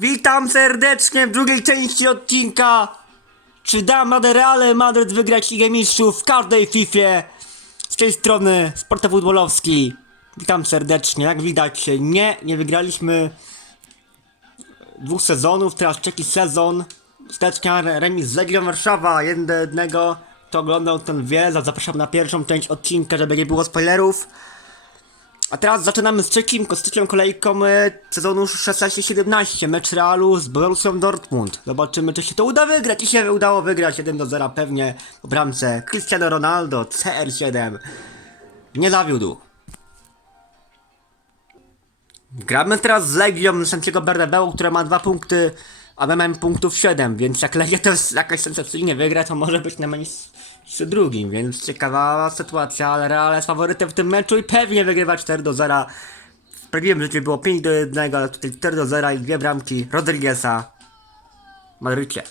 Witam serdecznie w drugiej części odcinka. Czy da radę Real Madryt wygrać Ligę Mistrzów w każdej Fifie? Z tej strony Sporta Futbolowski. Witam serdecznie. Jak widać, nie, nie wygraliśmy dwóch sezonów. Teraz trzeci sezon. Steczka remis z Legią Warszawa 1 do 1. Kto oglądał ten wie. Zapraszam na pierwszą część odcinka, żeby nie było spoilerów. A teraz zaczynamy z trzecim, trzecią kolejką e, sezonu 16-17, mecz Realu z Borussią Dortmund. Zobaczymy, czy się to uda wygrać. I się udało wygrać 1 do 0 pewnie po bramce Cristiano Ronaldo, CR7. Nie zawiódł. Gramy teraz z Legią Santiago Bernabeu, która ma dwa punkty, a my mamy punktów 7, więc jak Legia to jest jakaś sensacyjnie wygra, to może być na miejscu drugim, więc ciekawa sytuacja, ale Real jest faworytem w tym meczu i pewnie wygrywa 4 do 0. W prawdziwym życiu było 5 do 1, ale tutaj 4 do 0 i dwie bramki Rodrigueza w Madrycie.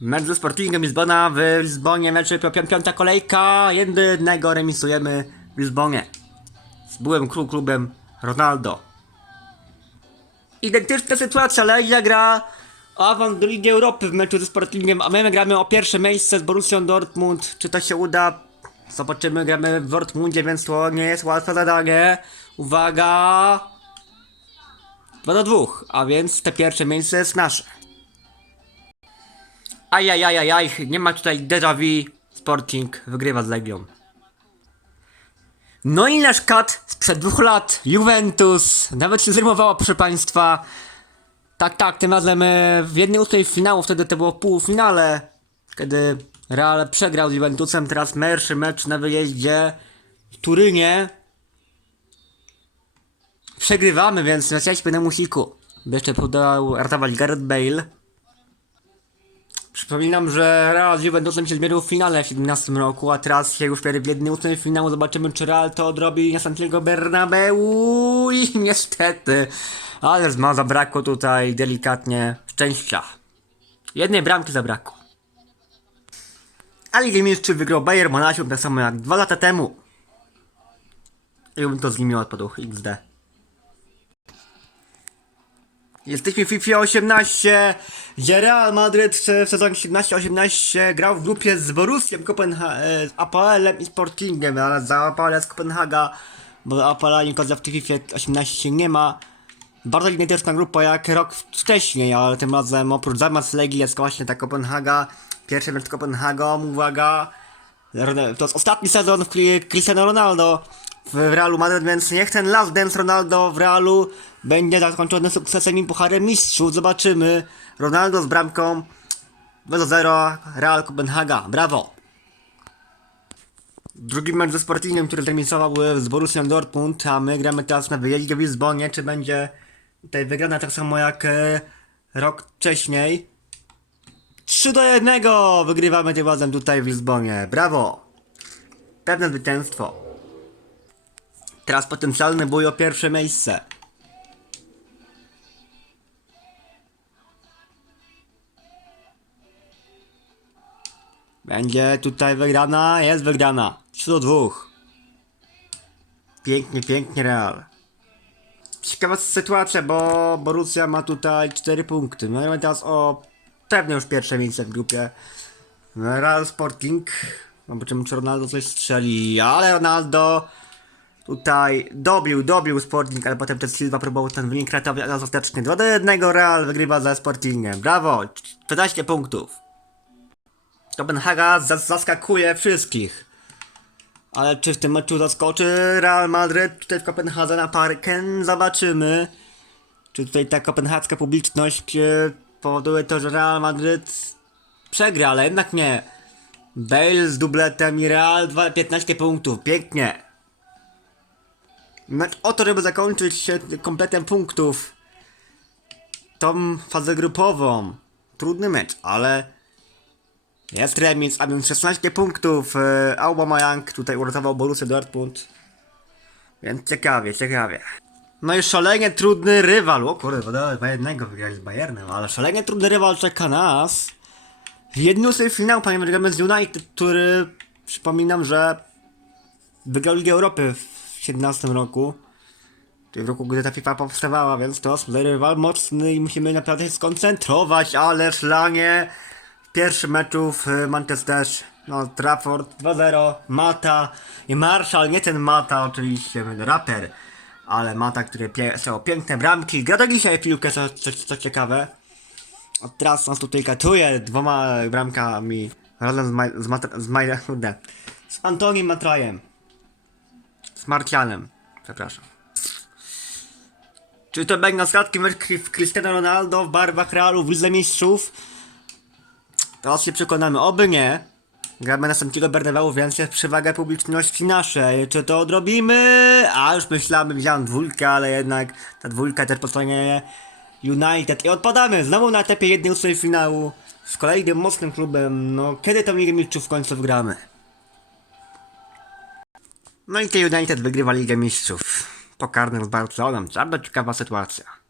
Mecz ze Sportingiem Lizbona w Lizbonie, mecz pi- pi- piąta kolejka, 1 do 1 remisujemy w Lizbonie z byłym klu- klubem Ronaldo. Identyczna sytuacja, Legia gra awans do Ligi Europy w meczu ze Sportingiem, a my gramy o pierwsze miejsce z Borussią Dortmund. Czy to się uda? Zobaczymy, gramy w Dortmundzie, więc to nie jest łatwe zadanie. Uwaga! 2 do 2, a więc te pierwsze miejsce jest nasze. Ajajajajaj, nie ma tutaj déjà vu. Sporting wygrywa z Legią. No i nasz kat sprzed dwóch lat, Juventus, nawet się zrymowało proszę państwa. Tak, tak, tym razem e, w jednej ósmej finału, wtedy to było w półfinale, kiedy Real przegrał z Juventusem, teraz pierwszy mecz na wyjeździe w Turynie. Przegrywamy, więc lecieliśmy na musiku. By jeszcze podał ratować Gareth Bale. Przypominam, że Real z Juventusem się zmierzył w finale w 17 roku, a teraz się już w jednej ósmej finału zobaczymy, czy Real to odrobi na Santiago Bernabeu i niestety, ale ma zabrakło tutaj delikatnie szczęścia. Jednej bramki zabrakło. A Ligę Mistrzów wygrał Bayern Monachium tak samo jak dwa lata temu. I bym to z nimi odpadł, XD. Jesteśmy w FIFA 18, gdzie Real Madryt w sezonie 17-18 grał w grupie z Borussią e, z APL-em i Sportingiem, ale za APL z Kopenhaga, bo APL nikogo w tej FIFA 18 nie ma. Bardzo identyczna grupa jak rok wcześniej, ale tym razem oprócz zamiast Legii jest właśnie ta Kopenhaga. Pierwszy mecz z Kopenhagą, uwaga. To jest ostatni sezon w Cristiano Ronaldo w Realu Madryt, więc niech ten last dance Ronaldo w Realu będzie zakończony sukcesem i Pucharem Mistrzów. Zobaczymy. Ronaldo z bramką 2-0 Real Kopenhaga. Brawo! Drugi mecz ze Sportingiem, który zremisował z Borussią Dortmund, a my gramy teraz na wyjeździe w Lizbonie. Czy będzie tutaj wygrana tak samo jak e, rok wcześniej? 3 do 1 wygrywamy tym razem tutaj w Lizbonie. Brawo! Pewne zwycięstwo. Teraz potencjalny bój o pierwsze miejsce. Będzie tutaj wygrana, jest wygrana. 3 do 2. Pięknie, pięknie Real. Ciekawa sytuacja, bo Borussia ma tutaj 4 punkty. No i mamy teraz o pewne już pierwsze miejsce w grupie. Real Sporting. Zobaczymy czy Ronaldo coś strzeli, ale Ronaldo tutaj dobił, dobił Sporting, ale potem ten Silva próbował ten wynik ratować, ale ostatecznie 2 do 1 Real wygrywa ze Sportingiem. Brawo! 14 punktów. Kopenhaga zas- zaskakuje wszystkich. Ale czy w tym meczu zaskoczy Real Madryt tutaj w Kopenhadze Parken? Zobaczymy. Czy tutaj ta kopenhadzka publiczność e, powoduje to, że Real Madryt przegra, ale jednak nie. Bale z dubletem i Real 2, 15 punktów. Pięknie. Mecz o to, żeby zakończyć się kompletem punktów. Tą fazę grupową. Trudny mecz, ale jest remis, a więc 16 punktów. E, Aubameyang tutaj uratował Borussię Dortmund. Więc ciekawie, ciekawie. No i szalenie trudny rywal. O kurde, chyba jednego wygrali z Bayernem, ale szalenie trudny rywal czeka nas. W jednym sobie finał, panie gramy z United, który przypominam, że wygrał Ligę Europy w 17 roku. w roku, gdy ta FIFA powstawała, więc to jest rywal mocny i musimy naprawdę się skoncentrować, ale szlanie w pierwszym meczu w y, Manchester, no Trafford 2-0, Mata i Marshall, nie ten Mata oczywiście, raper, ale Mata, który strzelał piękne bramki, gra do dzisiaj piłkę, co, co, co ciekawe. A teraz nas tutaj katuje dwoma bramkami razem z, Maj, z, Matra, z, Maj, z Antonim Matrajem. Z Marcianem, przepraszam. Czy to będzie ostatni mecz Cristiano Ronaldo w barwach Realu w Lidze Mistrzów? Teraz się przekonamy, oby nie. Gramy na Santiago Bernabeu, więc jest przewaga publiczności naszej. Czy to odrobimy? A już myślałem, wziąłem dwójkę, ale jednak ta dwójka też po stronie United. I odpadamy znowu na etapie 1 finału z kolejnym mocnym klubem. No, kiedy tą Ligę Mistrzów w końcu wgramy? No i te United wygrywa Ligę Mistrzów. Po karnym z Barceloną. Bardzo ciekawa sytuacja.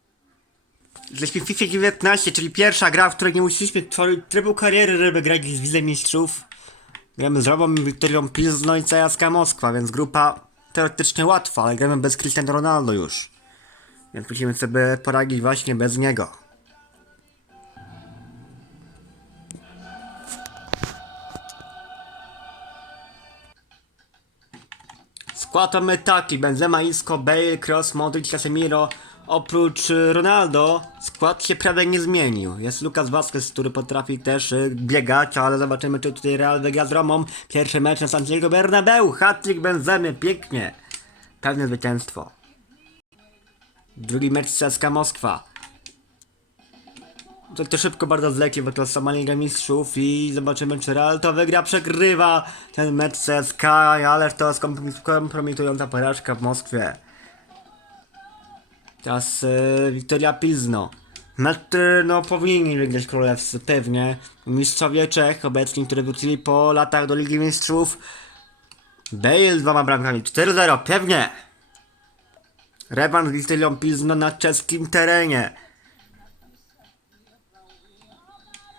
Jesteśmy w FIFA 19, czyli pierwsza gra, w której nie musieliśmy tworzyć trybu kariery, żeby grać w Lidze Mistrzów. Gramy z Robą, Wiktorią Pilzno i CSKA Moskwa, więc grupa teoretycznie łatwa, ale gramy bez Cristiano Ronaldo już. Więc musimy sobie poradzić właśnie bez niego. Skład mamy taki, Benzema, Isco, Bale, Cross, Modric, Casemiro. Oprócz y, Ronaldo, skład się prawie nie zmienił. Jest Lucas Vazquez, który potrafi też y, biegać, ale zobaczymy, czy tutaj Real wygra z Romą. Pierwszy mecz na Santiago Bernabeu, hat-trick Benzemy, pięknie. Pewne zwycięstwo. Drugi mecz CSKA Moskwa. To, to szybko bardzo zleci, bo to sama Liga Mistrzów i zobaczymy czy Real to wygra, przegrywa ten mecz CSKA, ale to jest kompromitująca porażka w Moskwie. Teraz e, Wiktoria Pilzno. No powinni wygrać królewscy, pewnie. Mistrzowie Czech, obecni, którzy wrócili po latach do Ligi Mistrzów. Bale z dwoma bramkami, 4-0, pewnie. Rewanż z Wiktorią Pilzno na czeskim terenie.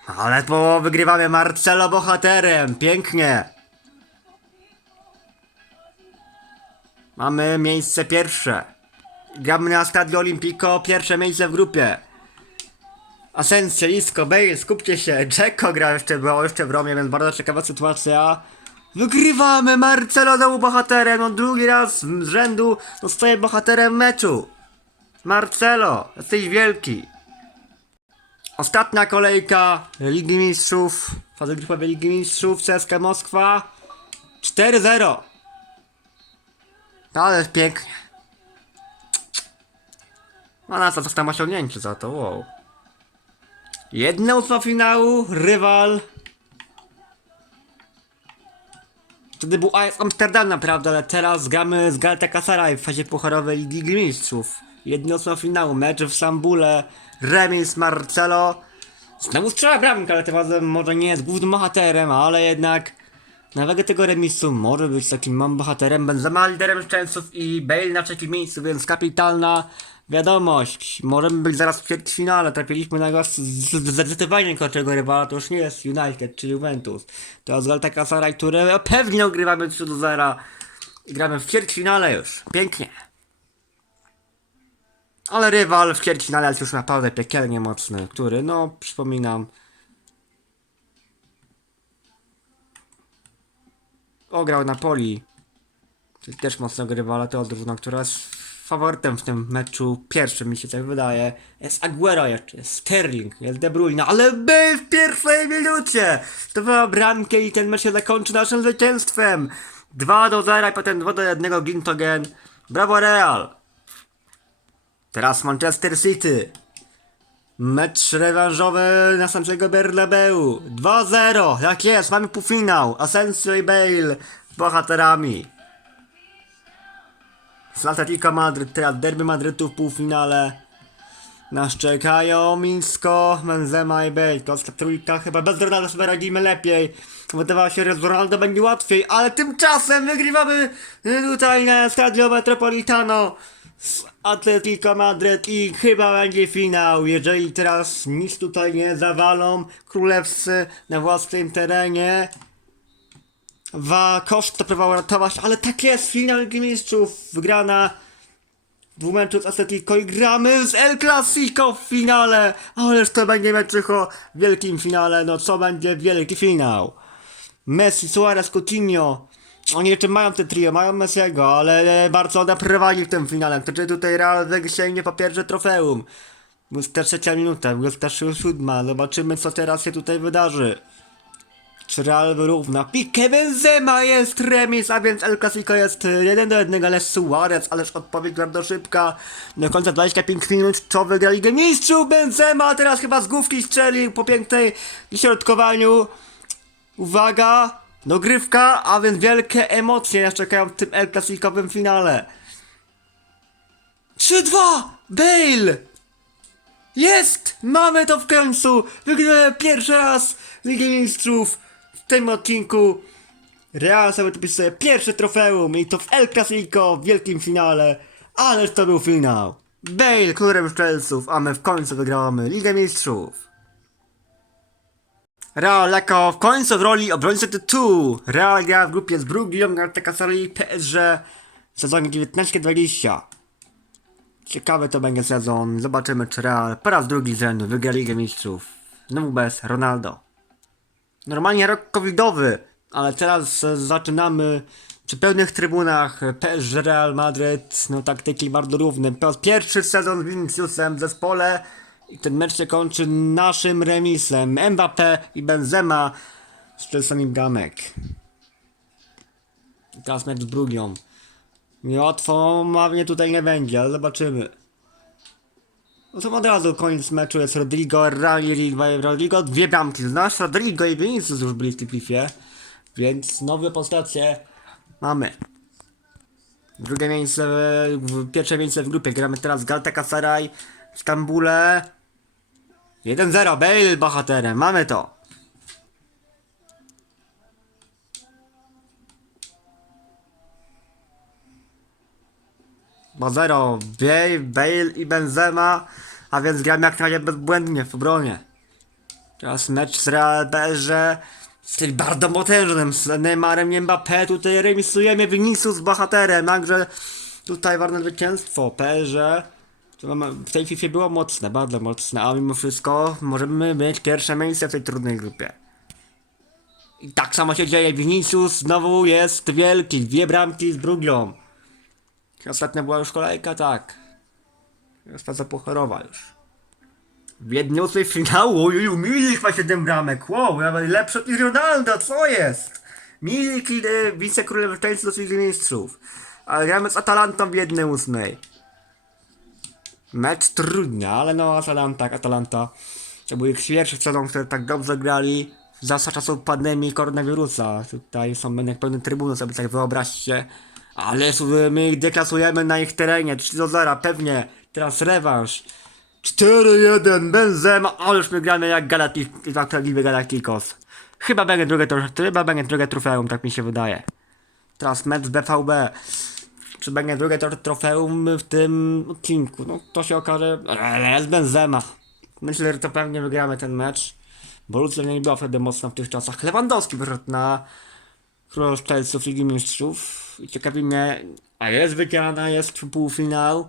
Ale po wygrywamy Marcelo bohaterem, pięknie. Mamy miejsce pierwsze. Gramy na Stadio Olimpico, pierwsze miejsce w grupie. Asensio, Isco, Bale, skupcie się. Dzeko gra jeszcze, było jeszcze w Romie, więc bardzo ciekawa sytuacja. Wygrywamy! Marcelo znowu bohaterem, on drugi raz z rzędu zostaje bohaterem meczu. Marcelo, jesteś wielki. Ostatnia kolejka Ligi Mistrzów, fazy grupowej Ligi Mistrzów, CSKA Moskwa 4-0 Ale pięknie Na co to tam osiągnięcie za to, wow Jedna ósma finału, rywal Wtedy był AS Amsterdam naprawdę, ale teraz gramy z Galatasaray w fazie pucharowej Ligi Mistrzów. Jedna ósma finału, mecz w Stambule, remis Marcelo. Znowu strzela bramkę, ale tym razem może nie jest głównym bohaterem, ale jednak na wagę tego remisu może być takim mam bohaterem. Benzema liderem szczęsów i Bale na trzecim miejscu, więc kapitalna wiadomość. Możemy być zaraz w ćwierćfinale. Trafiliśmy na z- zdecydowanie gorszego rywala, to już nie jest United czy Juventus. To jest Galatasaray, które pewnie ogrywamy 3 do 0 i gramy w ćwierćfinale już. Pięknie. Ale rywal w ćwierćfinale jest już naprawdę piekielnie mocny, który, no, przypominam, ograł Napoli, czyli też rywala, to drużyna, która jest faworytem w tym meczu pierwszym, mi się tak wydaje. Jest Aguero jeszcze, jest Sterling, jest De Bruyne, ale był w pierwszej minucie! Zdobyła bramkę i ten mecz się zakończy naszym zwycięstwem! 2 do 0 i potem 2 do 1 Gintogen. Brawo Real! Teraz Manchester City. Mecz rewanżowy na Santiago Bernabeu. 2-0. Jak jest, mamy półfinał. Asensio i Bale bohaterami. Z Atletico Madryt, teraz derby Madrytu w półfinale. Nas czekają Minsko, Benzema i Bale. To jest trójka, chyba bez Ronaldo sobie radzimy lepiej. Wydawało się, że z Ronaldo będzie łatwiej, ale tymczasem wygrywamy tutaj na Stadio Metropolitano z Atletico Madryt i chyba będzie finał. Jeżeli teraz nic tutaj nie zawalą, królewscy na własnym terenie. Wa koszt to próbował ratować, ale tak jest, finał Ligi Mistrzów wygrana dwumeczu z Atletico i gramy z El Clasico w finale! Ależ to będzie meczycho w wielkim finale, no co będzie wielki finał? Messi, Suarez, Coutinho. Oni jeszcze mają te trio, mają Messiego, ale Barcelona prowadzi w tym finale. Znaczy tutaj Real sięgnie po pierwsze trofeum. 23 minuta, 27. Zobaczymy co teraz się tutaj wydarzy. Czy Real wyrówna? Pique Benzema jest remis, a więc El Clasico jest 1 do 1, ale Suarez, ależ odpowiedź bardzo szybka. Do końca 25 minut, co wygra Ligę Mistrzów Benzema, teraz chyba z główki strzelił po pięknej środkowaniu. Uwaga, dogrywka, a więc wielkie emocje nas czekają w tym El Clasicowym finale. 3-2! Bale! Jest! Mamy to w końcu! Wygrałem pierwszy raz Ligę Mistrzów w tym odcinku. Real sobie to sobie pierwsze trofeum i to w El Clasico w wielkim finale. Ależ to był finał. Bale królem strzelców, a my w końcu wygramy Ligę Mistrzów. Real jako w końcu w roli obrońcy tytułu. Real gra w grupie z Brugge, Galatasaray i PSG w sezonie 19-20. Ciekawy to będzie sezon. Zobaczymy czy Real po raz drugi z rzędu wygra Ligę Mistrzów. Znowu bez Ronaldo. Normalnie rok covidowy, ale teraz zaczynamy przy pełnych trybunach PSG Real Madryt, no taktyki bardzo równe. Pierwszy sezon z Viniciusem w zespole i ten mecz się kończy naszym remisem. Mbappé i Benzema z czasami bramek. I Teraz mecz z Brugią. Łatwo mnie tutaj nie będzie, ale zobaczymy. No to od razu koniec meczu jest Rodrigo, Ranieri, Rodrigo, dwie bramki znasz, Rodrigo i Vinicius już byli w tej pifie, więc nowe postacie mamy. Drugie miejsce, w, pierwsze miejsce w grupie, gramy teraz Galatasaray w Stambule. 1-0, Bale bohaterem, mamy to. Bo zero, Bale, Bale i Benzema, a więc gramy jak najbardziej bezbłędnie w obronie. Teraz mecz z Real PSG, z tym bardzo potężnym, z Neymarem Mbappé, tutaj remisujemy Vinicius z bohaterem, także tutaj ważne zwycięstwo, PSG, w tej FIFA było mocne, bardzo mocne, a mimo wszystko możemy mieć pierwsze miejsce w tej trudnej grupie. I tak samo się dzieje, Vinicius znowu jest wielki, dwie bramki z Brugią. Ostatnia była już kolejka, tak. Faza pochorowa już. W jednej ósmej finału, ojuju, Milik ma 7 bramek, wow, nawet lepszy niż Ronaldo, co jest? Milik e, wicekról Szczęścia do Ligi Mistrzów. Ale gramy z Atalantą w jednej ósmej. Mecz trudny, ale no Atalanta, Atalanta. To był ich pierwszy sezon, które tak dobrze grali za czasów pandemii koronawirusa. Tutaj są jak pełne trybuny, sobie tak wyobraźcie. Ale my ich deklasujemy na ich terenie, 3 do 0, pewnie. Teraz rewanż. 4-1, Benzema, ależ my gramy jak jak prawdziwy Galacticos. Chyba będzie drugie, chyba będzie drugie trofeum, tak mi się wydaje. Teraz mecz BVB. Czy będzie drugie tro- trofeum w tym odcinku? No to się okaże. Ale jest Benzema. Myślę, że to pewnie wygramy ten mecz. Bo Lucja nie była wtedy mocna w tych czasach. Lewandowski wyszedł na Król Ligi Mistrzów. I ciekawi mnie, a jest wygrana, jest półfinał.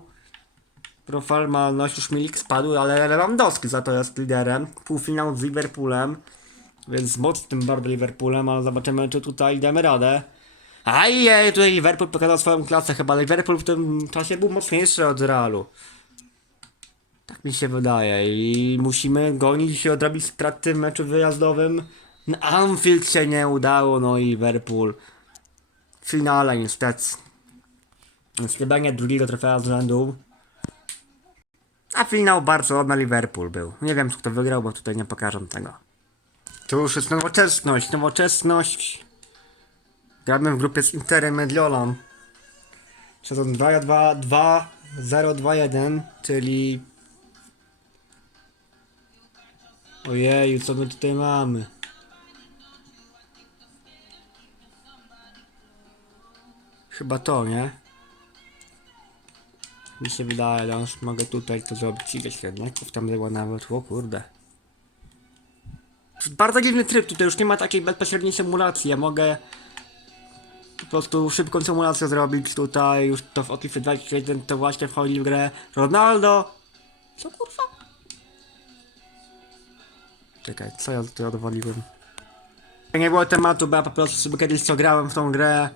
Proformalność już Milik spadł, ale Lewandowski za to jest liderem. Półfinał z Liverpoolem. Więc mocnym bardzo Liverpoolem, ale zobaczymy czy tutaj damy radę. Ajej, tutaj Liverpool pokazał swoją klasę. Chyba Liverpool w tym czasie był mocniejszy od Realu. Tak mi się wydaje i musimy gonić i odrobić straty w meczu wyjazdowym. Na Anfield się nie udało, no i Liverpool w finale niestety. Więc nie będzie drugiego trofea z rzędu. A finał Barcelona Liverpool był. Nie wiem kto wygrał, bo tutaj nie pokażę tego. Tu już jest nowoczesność, nowoczesność. Gramy w grupie z Interem Mediolan. Sezon 2 2 2 0 2 1, czyli Ojeju, co my tutaj mamy? Chyba to, nie? Mi się wydaje, ale mogę tutaj to zrobić. Ile średniaków tam było nawet? O kurde. Bardzo dziwny tryb, tutaj już nie ma takiej bezpośredniej symulacji. Ja mogę po prostu szybką symulację zrobić tutaj, już to w Otify 21 to właśnie wchodzi w grę Ronaldo. Co kurwa? Czekaj, co ja tutaj odwaliłem? Nie było tematu, bo ja po prostu sobie kiedyś co grałem w tą grę,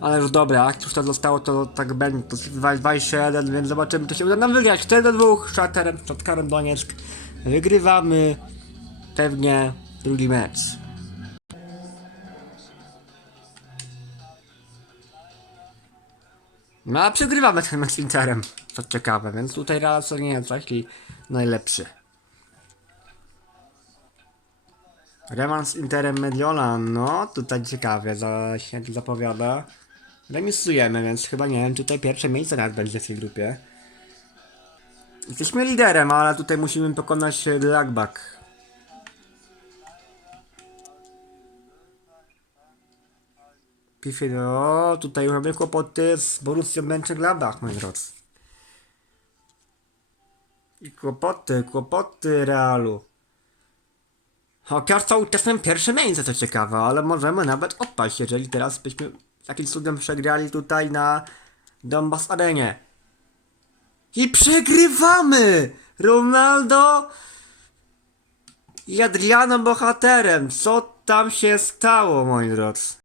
ale już dobra, jak już to zostało, to tak będzie, to 21, więc zobaczymy, czy się uda nam wygrać. 4 do 2, Szatterem, Szatkarem Donieck. Wygrywamy pewnie drugi mecz. No a przegrywamy z Interem, co ciekawe, więc tutaj raz nie jest taki najlepszy. Reman z Interem Mediolan, no tutaj ciekawie za, się zapowiada. Remisujemy, więc chyba nie wiem, tutaj pierwsze miejsce nawet będzie w tej grupie. Jesteśmy liderem, ale tutaj musimy pokonać e, Pify, o, tutaj mamy kłopoty z Borussią Mönchengladbach, moi drodzy. I kłopoty, kłopoty Realu. Chociaż cały czas mam pierwsze miejsce, co ciekawe, ale możemy nawet odpaść, jeżeli teraz byśmy jakimś cudem przegrali tutaj na Donbass Arenie. I przegrywamy! Ronaldo i Adriano bohaterem. Co tam się stało, moi drodzy?